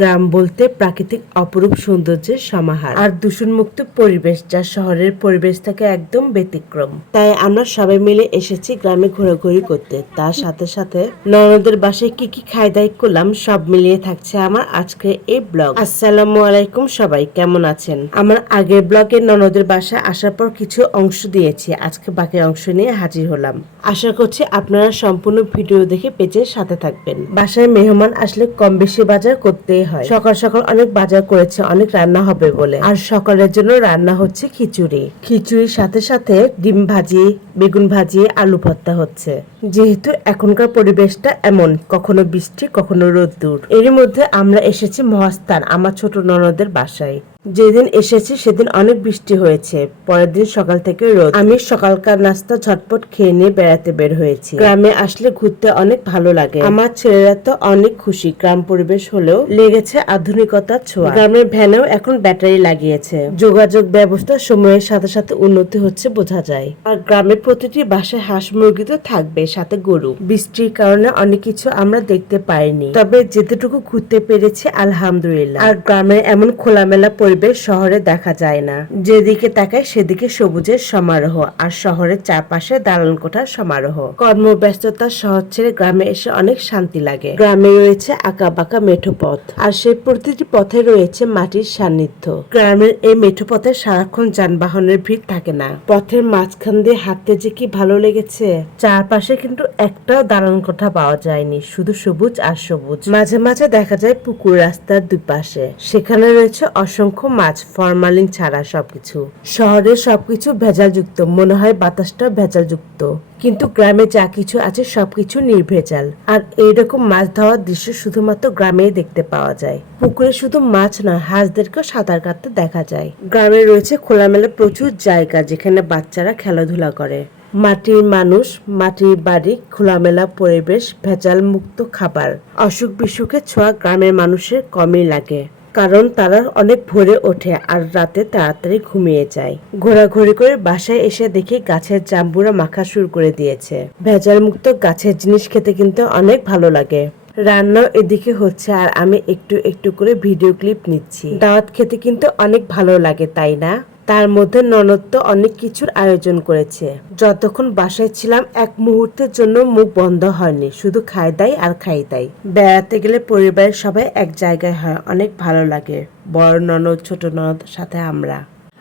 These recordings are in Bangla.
গ্রাম বলতে প্রাকৃতিক অপরূপ সৌন্দর্যের সমাহার আর দূষণমুক্ত পরিবেশ, যা শহরের পরিবেশ থেকে একদম ব্যতিক্রম। তাই আমরা সবাই মিলে এসেছি গ্রামে ঘোরাঘুরি করতে। তার সাথে সাথে ননদের বাসায় কি কি খাই দাই করলাম সব মিলিয়ে থাকছে আমার আজকে এই ব্লগ। আসসালামু আলাইকুম, সবাই কেমন আছেন? আমার আগের ব্লগে ননদের বাসায় আসার পর কিছু অংশ দিয়েছি, আজকে বাকি অংশ নিয়ে হাজির হলাম। আশা করছি আপনারা সম্পূর্ণ ভিডিও দেখে পেজের সাথে থাকবেন। বাসায় মেহমান আসলে কম বেশি বাজার করতেই হয়। সকাল সকাল অনেক বাজার করেছে, অনেক রান্না হবে বলে। আর সকালের জন্য রান্না হচ্ছে খিচুড়ি। খিচুড়ির সাথে সাথে ডিম ভাজি, বেগুন ভাজি, আলু ভর্তা হচ্ছে। যেহেতু এখনকার পরিবেশটা এমন, কখনো বৃষ্টি কখনো রোদ্দুর। এরই মধ্যে আমরা এসেছি মহাস্থান আমার ছোট ননদের বাসায়। যেদিন এসেছি সেদিন অনেক বৃষ্টি হয়েছে, পরের দিন সকাল থেকে রোদ। আমি সকালকার নাস্তা ঝটপট খেয়ে নিয়ে বেড়াতে বের হয়েছি। গ্রামে আসলে ঘুরতে অনেক ভালো লাগে। আমার ছেলেরা তো অনেক খুশি। গ্রাম পরিবেশ হলেও লেগেছে আধুনিকতার ছোঁয়া। গ্রামের ভ্যানেও এখন ব্যাটারি লাগিয়েছে। যোগাযোগ ব্যবস্থা সময়ের সাথে সাথে উন্নতি হচ্ছে বোঝা যায়। আর গ্রামের প্রতিটি বাসায় হাঁস মুরগি তো থাকবে, সাথে গরু। বৃষ্টির কারণে অনেক কিছু আমরা দেখতে পাইনি, তবে যেতটুকু ঘুরতে পেরেছি আলহামদুলিল্লাহ। আর গ্রামের এমন খোলামেলা পরিবেশ শহরে দেখা যায় না। যেদিকে তাকায় সেদিকে সবুজের সমারোহ, আর শহরের চারপাশে দালান কোঠার সমারোহ। কর্মব্যস্ততার শহর ছেড়ে গ্রামে এসে অনেক শান্তি লাগে। গ্রামে রয়েছে আঁকা বাঁকা মেঠো পথ, আর সেই প্রতিটি পথে রয়েছে মাটির সান্নিধ্য। গ্রামের এই মেঠো পথে সারাক্ষণ যানবাহনের ভিড় থাকে না। পথের মাঝখান দিয়ে হাঁটতে যে কি ভালো লেগেছে। চারপাশে কিন্তু একটাও দালান কোঠা পাওয়া যায়নি, শুধু সবুজ আর সবুজ। মাঝে মাঝে দেখা যায় পুকুর রাস্তার দুই পাশে, সেখানে রয়েছে অসংখ্য মাছ, ফরমালিন ছাড়া সবকিছু। শহরের সবকিছু ভেজাল যুক্ত, মনে হয় বাতাসটা ভেজাল যুক্ত, কিন্তু গ্রামে যা কিছু আছে সবকিছু নির্ভেজাল। আর এইরকম মাছ ধরার দৃশ্য শুধুমাত্র গ্রামেই দেখতে পাওয়া যায়। পুকুরে শুধু মাছ নয়, হাঁসদেরকেও সাঁতার কাটতে দেখা যায়। গ্রামে রয়েছে খোলামেলা প্রচুর জায়গা, যেখানে বাচ্চারা খেলাধুলা করে। মাটির মানুষ, মাটির বাড়ি, খোলামেলা পরিবেশ, ভেজাল মুক্ত খাবার। অসুখ বিসুখের ছোঁয়া গ্রামের মানুষের কমই লাগে, কারণ তারা অনেক ভোরে ওঠে আর রাতে তাড়াতাড়ি ঘুমিয়ে যায়। ঘোরাঘুরি করে বাসায় এসে দেখি গাছের জাম্বুরা মাখা শুরু করে দিয়েছে। ভেজাল মুক্ত গাছের জিনিস খেতে কিন্তু অনেক ভালো লাগে। রান্নাও এদিকে হচ্ছে আর আমি একটু একটু করে ভিডিও ক্লিপ নিচ্ছি। দাওয়াত খেতে কিন্তু অনেক ভালো লাগে, তাই না? তার মধ্যে ননদ তো অনেক কিছুর আয়োজন করেছে। যতক্ষণ বাসায় ছিলাম এক মুহূর্তের জন্য মুখ বন্ধ হয়নি, শুধু খাই দাই আর খাই দাই। বেড়াতে গেলে পরিবারের সবাই এক জায়গায় হয়, অনেক ভালো লাগে। বড় ননদ, ছোট ননদ, সাথে আমরা,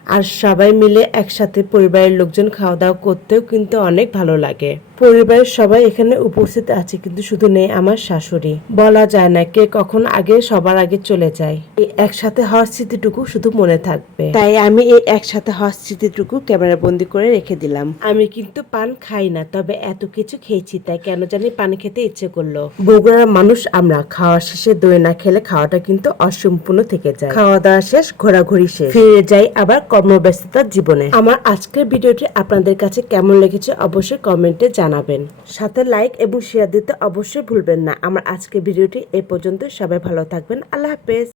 আর সবাই মিলে একসাথে পরিবারের লোকজন খাওয়া দাওয়া করতেও কিন্তু অনেক ভালো লাগে। পরিবারের সবাই এখানে উপস্থিত আছে, কিন্তু শুধু নেই আমার শাশুড়ি। বলা যায় না কে কখন আগে সবার আগে চলে যায়। এই একসাথে হওয়ার স্মৃতিটুকু শুধু মনে থাকবে, তাই আমি এই একসাথে হওয়ার স্মৃতিটুকু ক্যামেরা বন্দি করে রেখে দিলাম। আমি কিন্তু পান খাই না, তবে এত কিছু খেয়েছি তাই কেন জানি পান খেতে ইচ্ছে করলো। বগুড়ার মানুষ আমরা, খাওয়া শেষে দই না খেলে খাওয়াটা কিন্তু অসম্পূর্ণ থেকে যায়। খাওয়া দাওয়া শেষ, ঘোরাঘুরি শেষ, ফিরে যাই আবার কর্মব্যস্ততার জীবনে। আমার আজকের ভিডিওটি আপনাদের কাছে কেমন লেগেছে অবশ্যই কমেন্টে জানাবেন। সাথে লাইক এবং শেয়ার দিতে অবশ্যই ভুলবেন না। আমার আজকের ভিডিওটি এই পর্যন্ত। সবাই ভালো থাকবেন। আল্লাহ হাফেজ।